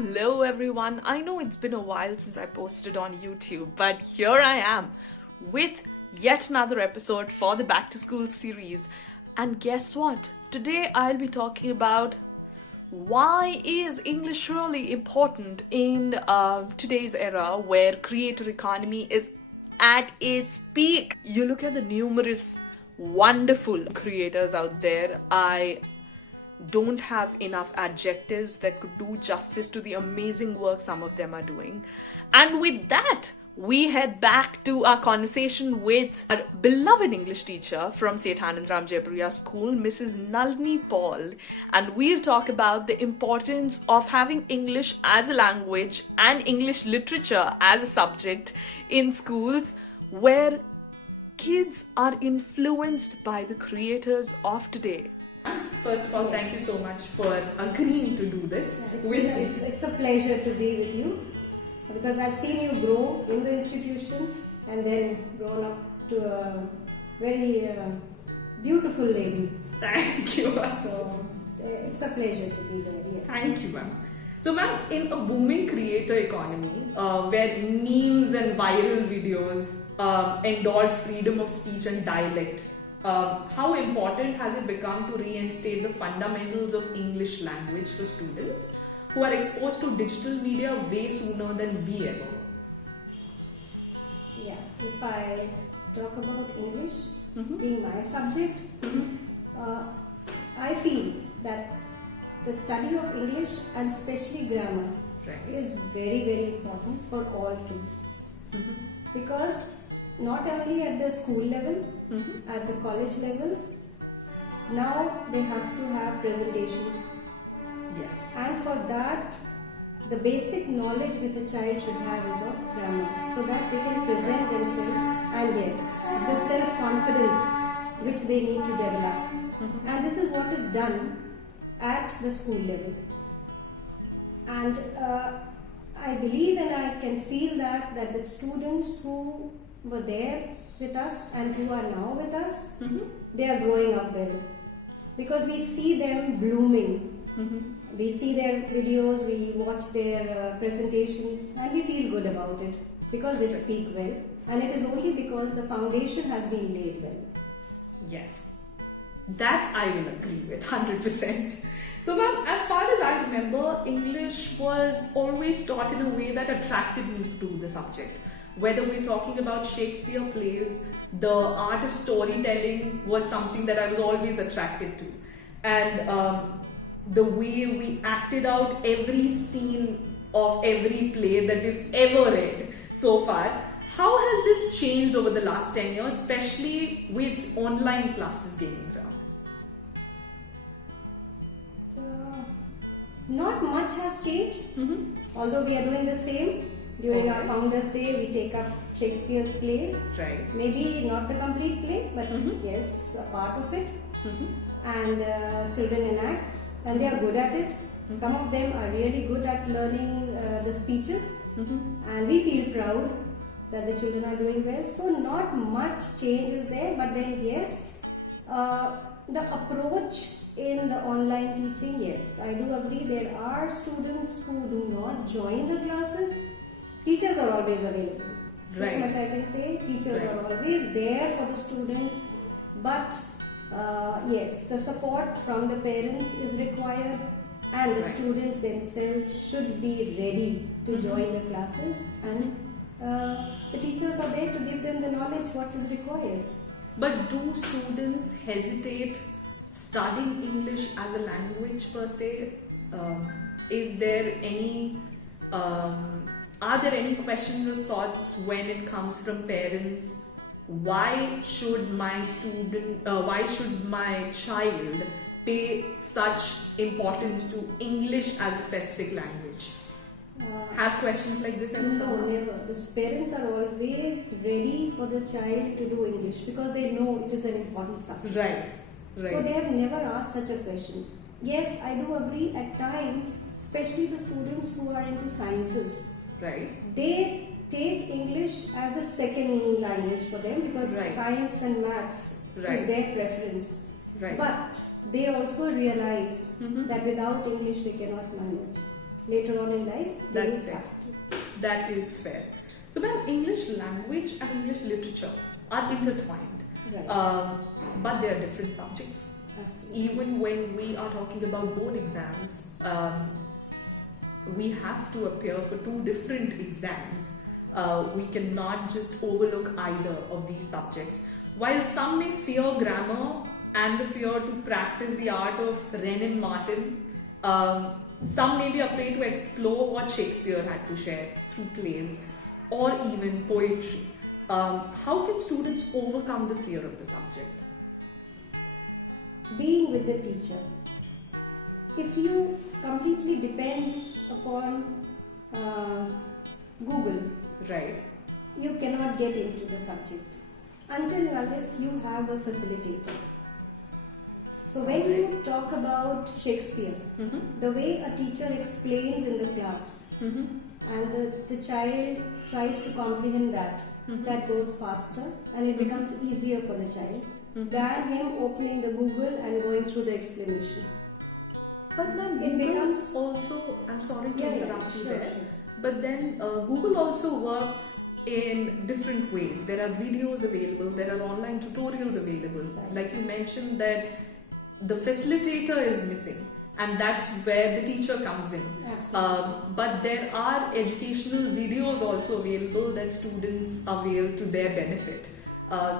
Hello everyone. I know it's been a while since I posted on YouTube, but here I am with yet another episode for the Back to School series. And guess what? Today I'll be talking about why is English really important in today's era where creator economy is at its peak. You look at the numerous wonderful creators out there. I don't have enough adjectives that could do justice to the amazing work some of them are doing. And with that, we head back to our conversation with our beloved English teacher from Seth Anandram Jaipuria School, Mrs. Nalini Paul, and we'll talk about the importance of having English as a language and English literature as a subject in schools where kids are influenced by the creators of today. First of all, thank you so much for agreeing to do this. It's a pleasure to be with you because I've seen you grow in the institution and then grown up to a very beautiful lady. Thank you. So it's a pleasure to be there. Yes. Thank you, ma'am. So, ma'am, in a booming creator economy where memes and viral videos endorse freedom of speech and dialect, how important has it become to reinstate the fundamentals of English language for students who are exposed to digital media way sooner than we ever were? Yeah, if I talk about English being my subject, I feel that the study of English and especially grammar is very, very important for all kids. Because not only at the school level, at the college level, now they have to have presentations. Yes. And for that, the basic knowledge which a child should have is of grammar, so that they can present themselves, and yes, the self-confidence which they need to develop. And this is what is done at the school level. And I believe and I can feel that the students who were there with us and who are now with us, they are growing up well. Because we see them blooming. We see their videos, we watch their presentations, and we feel good about it because they speak well. And it is only because the foundation has been laid well. Yes. That I will agree with 100%. So, ma'am, as far as I remember, English was always taught in a way that attracted me to the subject. Whether we're talking about Shakespeare plays, the art of storytelling was something that I was always attracted to. And the way we acted out every scene of every play that we've ever read so far, how has this changed over the last 10 years, especially with online classes gaining ground? Not much has changed, although we are doing the same. During our Founders' Day, we take up Shakespeare's plays. Right. Maybe not the complete play, but yes, a part of it. And children enact, and they are good at it. Some of them are really good at learning the speeches, and we feel proud that the children are doing well. So not much change is there, but then yes, the approach in the online teaching, yes, I do agree. There are students who do not join the classes. Teachers are always available. This much I can say. Teachers are always there for the students. But yes, the support from the parents is required, and the students themselves should be ready to join the classes, and the teachers are there to give them the knowledge what is required. But do students hesitate studying English as a language per se? Is there any are there any questions of sorts when it comes from parents? Why should my child pay such importance to English as a specific language? Have questions like this ever? No, never. The parents are always ready for the child to do English because they know it is an important subject. Right. So they have never asked such a question. Yes, I do agree at times, especially the students who are into sciences. Right. They take English as the second language for them because science and maths is their preference. Right. But they also realize that without English they cannot manage. later on in life, That's fair. That is fair. So, ma'am, English language and English literature are intertwined, Right. but they are different subjects. Absolutely. Even when we are talking about board exams, we have to appear for two different exams. We cannot just overlook either of these subjects. While some may fear grammar and the fear to practice the art of Wren and Martin, some may be afraid to explore what Shakespeare had to share through plays or even poetry. How can students overcome the fear of the subject? Being with the teacher. If you completely depend upon Google, Right. you cannot get into the subject until and unless you have a facilitator. So when you talk about Shakespeare, the way a teacher explains in the class and the child tries to comprehend that goes faster and it becomes easier for the child than him opening the Google and going through the explanation. But then It Google becomes- also, I'm sorry to interrupt you sure, there, sure. but then Google also works in different ways. There are videos available, there are online tutorials available. Right. Like you mentioned that the facilitator is missing, and that's where the teacher comes in. Absolutely. But there are educational videos also available that students avail to their benefit.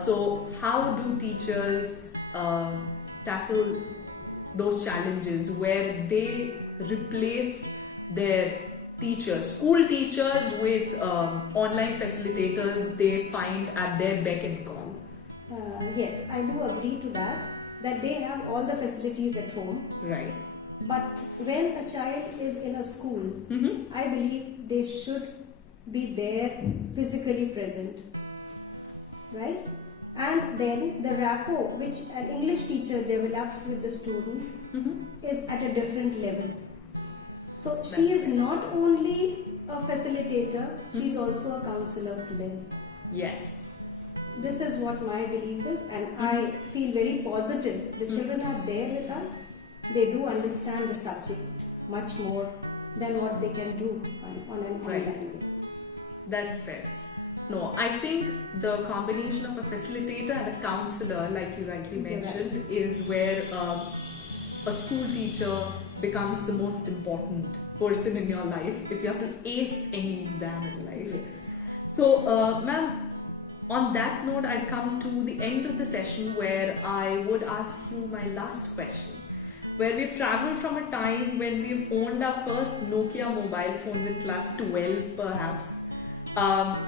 So how do teachers tackle those challenges where they replace their teachers, school teachers, with online facilitators they find at their beck and call? Yes, I do agree to that they have all the facilities at home. Right. But when a child is in a school, I believe they should be there physically present. Right? And then the rapport which an English teacher develops with the student is at a different level. So she is not only a facilitator, she is also a counselor to them. Yes. This is what my belief is, and I feel very positive. The children are there with us. They do understand the subject much more than what they can do on an Right. online way. That's fair. No, I think the combination of a facilitator and a counselor, like you rightly You're mentioned, is where a school teacher becomes the most important person in your life if you have to ace any exam in life. Yes. So, ma'am, on that note, I'd come to the end of the session where I would ask you my last question. Where we've traveled from a time when we've owned our first Nokia mobile phones in class 12 perhaps,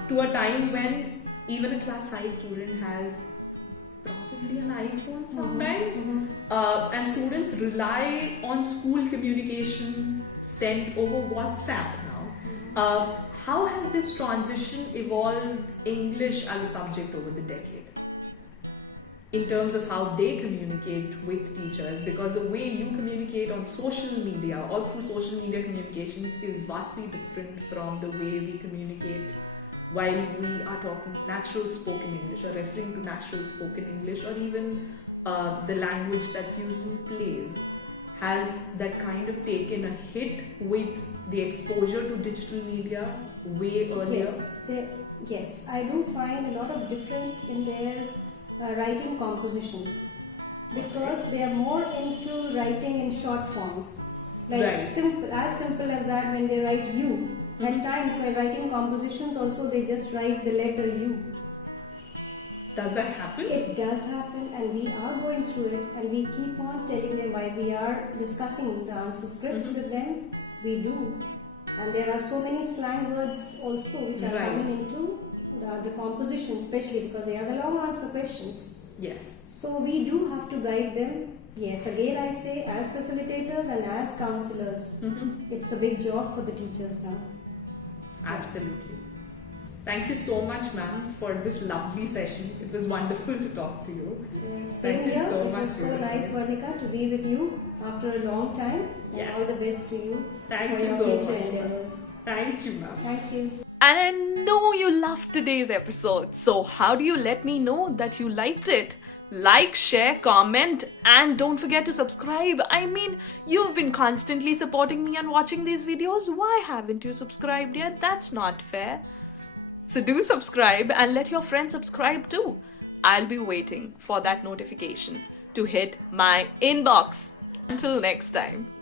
to a time when even a class 5 student has probably an iPhone sometimes, and students rely on school communication sent over WhatsApp now. How has this transition evolved English as a subject over the decade? In terms of how they communicate with teachers, because the way you communicate on social media or through social media communications is vastly different from the way we communicate while we are talking natural spoken English or referring to natural spoken English, or even the language that's used in plays. Has that kind of taken a hit with the exposure to digital media way earlier? Yes, I do find a lot of difference in their writing compositions, because they are more into writing in short forms, like Right. simple as that. When they write you, at times while writing compositions also they just write the letter U. Does that happen? It does happen, and we are going through it, and we keep on telling them why we are discussing the answer scripts with them. We do, and there are so many slang words also which are Right. coming into the composition, especially because they are the long answer questions. Yes. So we do have to guide them. Yes, again I say, as facilitators and as counselors, it's a big job for the teachers now. Absolutely. Thank you so much, ma'am, for this lovely session. It was wonderful to talk to you. Same Thank you here. so It much was for so your nice, time. Varnika, to be with you after a long time. And Yes. all the best to you Thank for you your so future much, ma'am. endeavors. Thank you, ma'am. Thank you. And I know you loved today's episode. So how do you let me know that you liked it? like, share, comment, and don't forget to subscribe. I mean, you've been constantly supporting me and watching these videos. Why haven't you subscribed yet? That's not fair. So do subscribe and let your friends subscribe too. I'll be waiting for that notification to hit my inbox. Until next time.